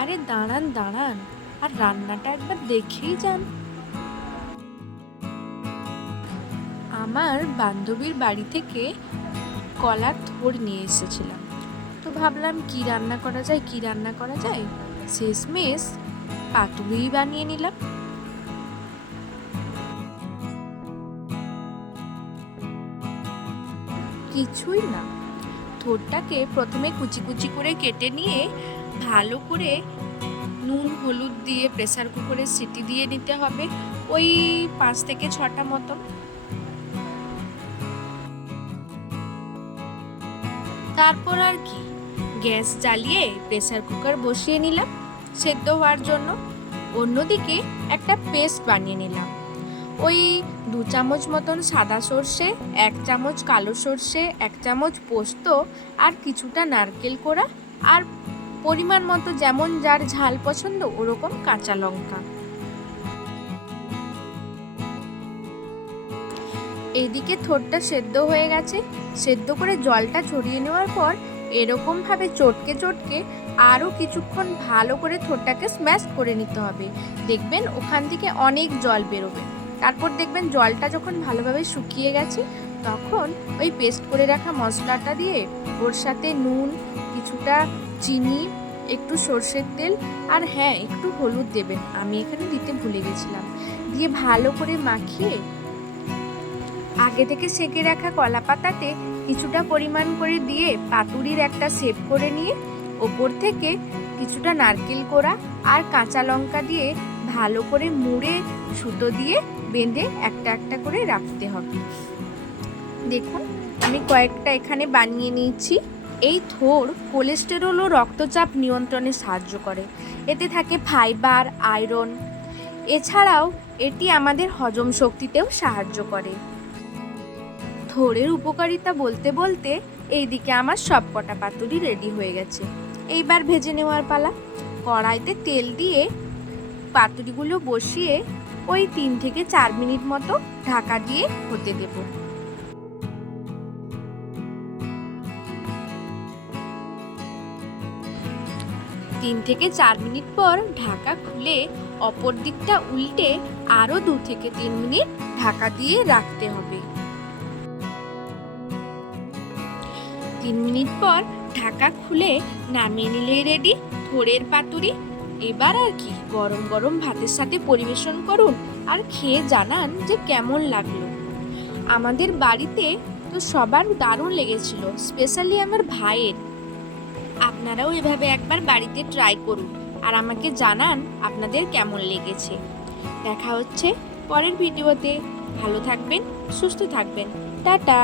আরে দাঁড়ান দাঁড়ান, আর রান্নাটা একবার দেখেই যান। আমার বান্ধবীর বাড়ি থেকে কলার থোড় নিয়ে এসেছিলাম, তো ভাবলাম কি রান্না করা যায় কি রান্না করা যায়, শেষমেশ পাতুরি বানিয়ে নিলাম। কিছুই না, থোড়টাকে প্রথমে কুচি কুচি করে কেটে নিয়ে ভালো করে নুন হলুদ দিয়ে প্রেসার কুকারে সিটি দিয়ে নিতে হবে, ওই 5 থেকে 6টা মতন। তারপর আর কি, গ্যাস জ্বালিয়ে প্রেসার কুকার বসিয়ে নিলাম সেদ্ধ হওয়ার জন্য। অন্যদিকে একটা পেস্ট বানিয়ে নিলাম, ওই 2 চামচ মতন সাদা সর্ষে, 1 চামচ কালো সর্ষে, 1 চামচ পোস্ত, আর কিছুটা নারকেল কোড়া, আর পরিমাণ মতো যেমন যার ঝাল পছন্দ ওরকম কাঁচা লঙ্কা। এইদিকে থোড়টা সেদ্ধ হয়ে গেছে, সেদ্ধ করে জলটা ছড়িয়ে নেওয়ার পর এরকম ভাবে চটকে চটকে আরও কিছুক্ষণ ভালো করে থোড়টাকে স্ম্যাশ করে নিতে হবে। দেখবেন ওখান থেকে অনেক জল বেরোবে। তারপর দেখবেন জলটা যখন ভালোভাবে শুকিয়ে গেছে, তখন ওই পেস্ট করে রাখা মশলাটা দিয়ে ওর সাথে নুন, কিছুটা চিনি, একটু সর্ষের তেল, আর হ্যাঁ একটু হলুদ দেবেন, আমি এখানে দিতে ভুলে গেছিলাম, দিয়ে ভালো করে মাখিয়ে আগে থেকে সেঁকে রাখা কলা পাতাতে কিছুটা পরিমাণ করে দিয়ে পাতুরির একটা শেপ করে নিয়ে ওপর থেকে কিছুটা নারকেল কোড়া আর কাঁচা লঙ্কা দিয়ে ভালো করে মুড়ে সুতো দিয়ে বেঁধে একটা একটা করে রাখতে হবে। দেখুন আমি কয়েকটা এখানে বানিয়ে নিয়েছি। এই থোড় কোলেস্টেরল ও রক্তচাপ নিয়ন্ত্রণে সাহায্য করে, এতে থাকে ফাইবার, আয়রন। এছাড়াও এটি আমাদের হজম শক্তিতেও সাহায্য করে। থোড়ের উপকারিতা বলতে বলতে এইদিকে আমার সব কটা পাতুরি রেডি হয়ে গেছে। এইবার ভেজে নেওয়ার পালা। কড়াইতে তেল দিয়ে পাতুরিগুলো বসিয়ে ওই 3 থেকে 4 মিনিট মতো ঢাকা দিয়ে হতে দেব। 3 থেকে 4 মিনিট পর ঢাকা খুলে অপর দিকটা উল্টে আরও 2 থেকে 3 মিনিট ঢাকা দিয়ে রাখতে হবে। 3 মিনিট পর ঢাকা খুলে নামিয়ে নিলেই রেডি থোড়ের পাতুরি। এবার আর কি, গরম গরম ভাতের সাথে পরিবেশন করুন আর খেয়ে জানান যে কেমন লাগলো। আমাদের বাড়িতে তো সবার দারুণ লেগেছিল, স্পেশালি আমার ভাইয়ের। আপনারাও এভাবে একবার বাড়িতে ট্রাই করুন আর আমাকে জানান আপনাদের কেমন লেগেছে। দেখা হচ্ছে পরের ভিডিওতে। ভালো থাকবেন, সুস্থ থাকবেন, টাটা।